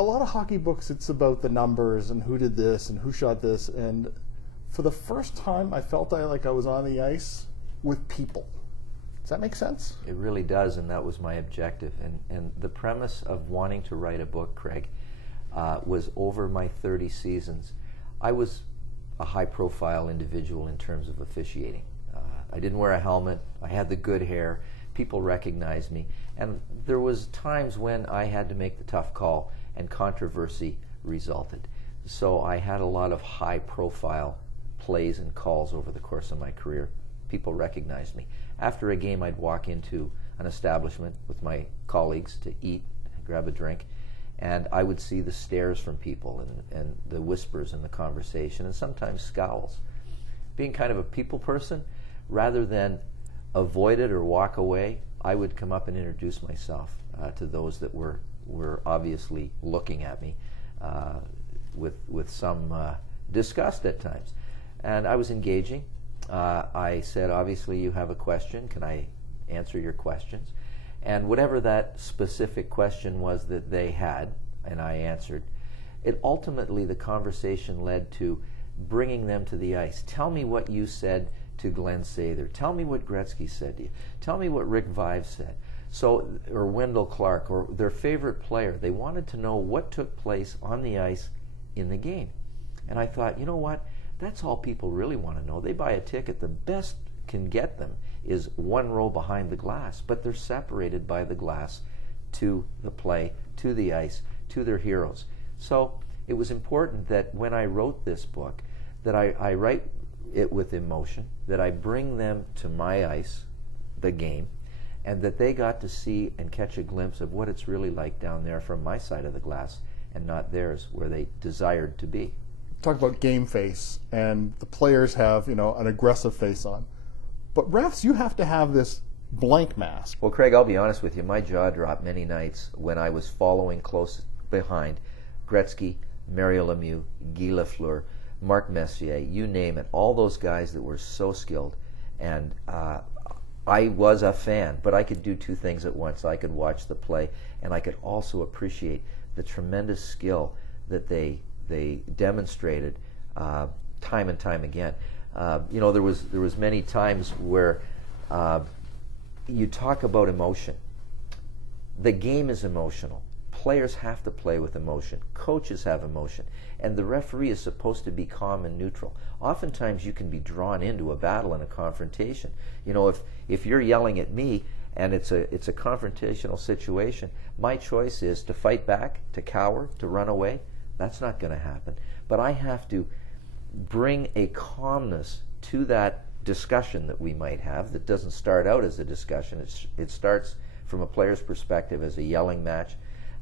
a lot of hockey books, it's about the numbers and who did this and who shot this. And for the first time, I felt like I was on the ice with people. Does that make sense? It really does, and that was my objective. And the premise of wanting to write a book, Craig, was over my 30 seasons. I was a high-profile individual in terms of officiating. I didn't wear a helmet. I had the good hair. People recognized me. And there was times when I had to make the tough call, and controversy resulted. So I had a lot of high-profile plays and calls over the course of my career. People recognized me. After a game, I'd walk into an establishment with my colleagues to eat, grab a drink, and I would see the stares from people and the whispers in the conversation, and sometimes scowls. Being kind of a people person, rather than avoid it or walk away, I would come up and introduce myself to those that were obviously looking at me with some disgust at times. And I was engaging. I said, obviously you have a question, can I answer your questions? And whatever that specific question was that they had, and I answered, it ultimately, the conversation led to bringing them to the ice. Tell me what you said to Glenn Sather. Tell me what Gretzky said to you. Tell me what Rick Vive said. So, or Wendell Clark, or their favorite player. They wanted to know what took place on the ice in the game. And I thought, you know what? That's all people really want to know. They buy a ticket. The best can get them is one row behind the glass, but they're separated by the glass to the play, to the ice, to their heroes. So it was important that when I wrote this book, that I write it with emotion, that I bring them to my ice, the game, and that they got to see and catch a glimpse of what it's really like down there from my side of the glass and not theirs, where they desired to be. Talk about game face, and the players have, an aggressive face on. But refs, you have to have this blank mask. Well, Craig, I'll be honest with you. My jaw dropped many nights when I was following close behind Gretzky, Mario Lemieux, Guy Lafleur, Marc Messier, you name it, all those guys that were so skilled. And I was a fan, but I could do two things at once. I could watch the play, and I could also appreciate the tremendous skill that they demonstrated time and time again. There was many times where you talk about emotion. The game is emotional. Players have to play with emotion. Coaches have emotion. And the referee is supposed to be calm and neutral. Oftentimes you can be drawn into a battle and a confrontation. If you're yelling at me and it's a confrontational situation, my choice is to fight back, to cower, to run away. That's not going to happen. But I have to bring a calmness to that discussion that we might have that doesn't start out as a discussion. It starts from a player's perspective as a yelling match.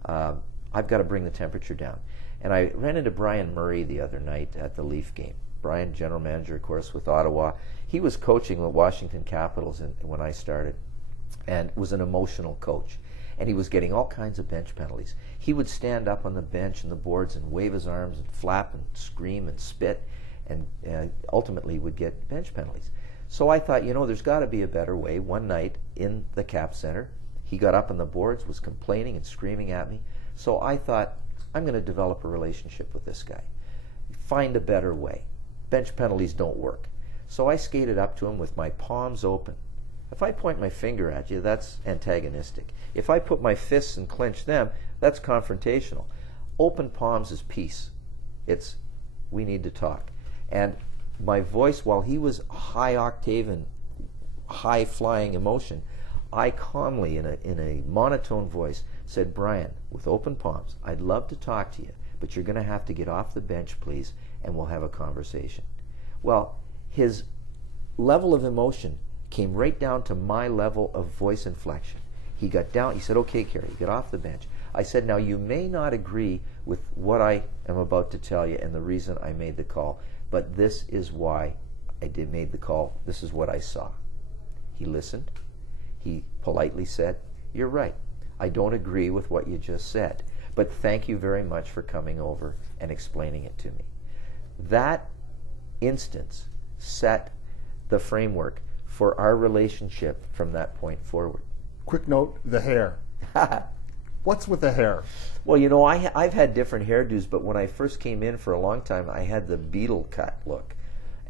I've got to bring the temperature down. And I ran into Brian Murray the other night at the Leaf game. Brian, general manager, of course, with Ottawa. He was coaching the Washington Capitals when I started, and was an emotional coach. And he was getting all kinds of bench penalties. He would stand up on the bench and the boards and wave his arms and flap and scream and spit, and ultimately would get bench penalties. So I thought, there's got to be a better way. One night in the Cap Center, he got up on the boards, was complaining and screaming at me. So I thought, I'm going to develop a relationship with this guy. Find a better way. Bench penalties don't work. So I skated up to him with my palms open. If I point my finger at you, that's antagonistic. If I put my fists and clench them, that's confrontational. Open palms is peace. It's, we need to talk. And my voice, while he was high octave and high flying emotion, I calmly, in a monotone voice, said, Brian, with open palms, I'd love to talk to you, but you're going to have to get off the bench, please, and we'll have a conversation. Well, his level of emotion came right down to my level of voice inflection. He got down, he said, okay, Kerry, get off the bench. I said, now you may not agree with what I am about to tell you and the reason I made the call, but this is why I made the call. This is what I saw. He listened. He politely said, you're right. I don't agree with what you just said, but thank you very much for coming over and explaining it to me. That instance set the framework for our relationship from that point forward. Quick note, the hair. What's with the hair? Well, you know, I've had different hairdos, but when I first came in for a long time, I had the Beatle cut look.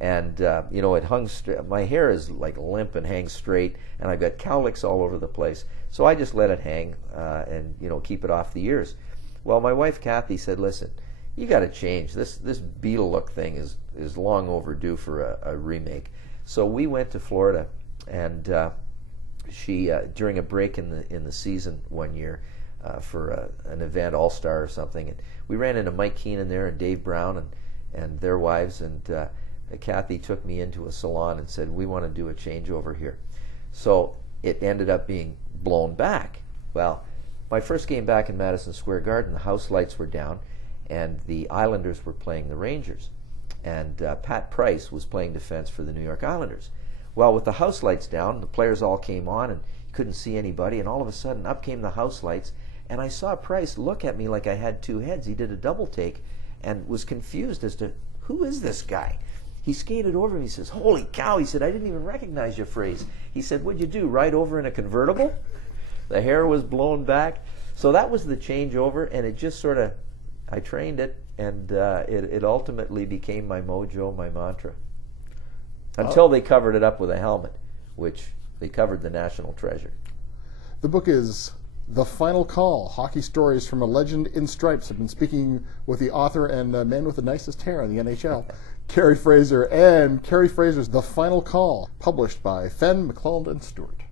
And, you know, it hung straight. My hair is like limp and hangs straight, and I've got cowlicks all over the place. So I just let it hang and, you know, keep it off the ears. Well, my wife, Kathy, said, listen, you got to change. This Beatle look thing is long overdue for a remake. So we went to Florida, and she, during a break in the season one year for an event, All-Star or something, and we ran into Mike Keenan there and Dave Brown and their wives, and Kathy took me into a salon and said, we want to do a changeover here. So it ended up being blown back. Well, my first game back in Madison Square Garden, the house lights were down, and the Islanders were playing the Rangers. And Pat Price was playing defense for the New York Islanders. Well, with the house lights down, the players all came on and couldn't see anybody, and all of a sudden up came the house lights, and I saw Price look at me like I had two heads. He did a double take and was confused as to, who is this guy? He skated over me. He says, holy cow. He said, I didn't even recognize your phrase. He said, what'd you do, ride over in a convertible? The hair was blown back. So that was the changeover, and it just sort of, I trained it, and it ultimately became my mojo, my mantra. Until they covered it up with a helmet, which they covered the national treasure. The book is The Final Call, Hockey Stories from a Legend in Stripes. I've been speaking with the author and man with the nicest hair in the NHL, Kerry Fraser, and Kerry Fraser's The Final Call, published by Fenn, McClelland, and Stewart.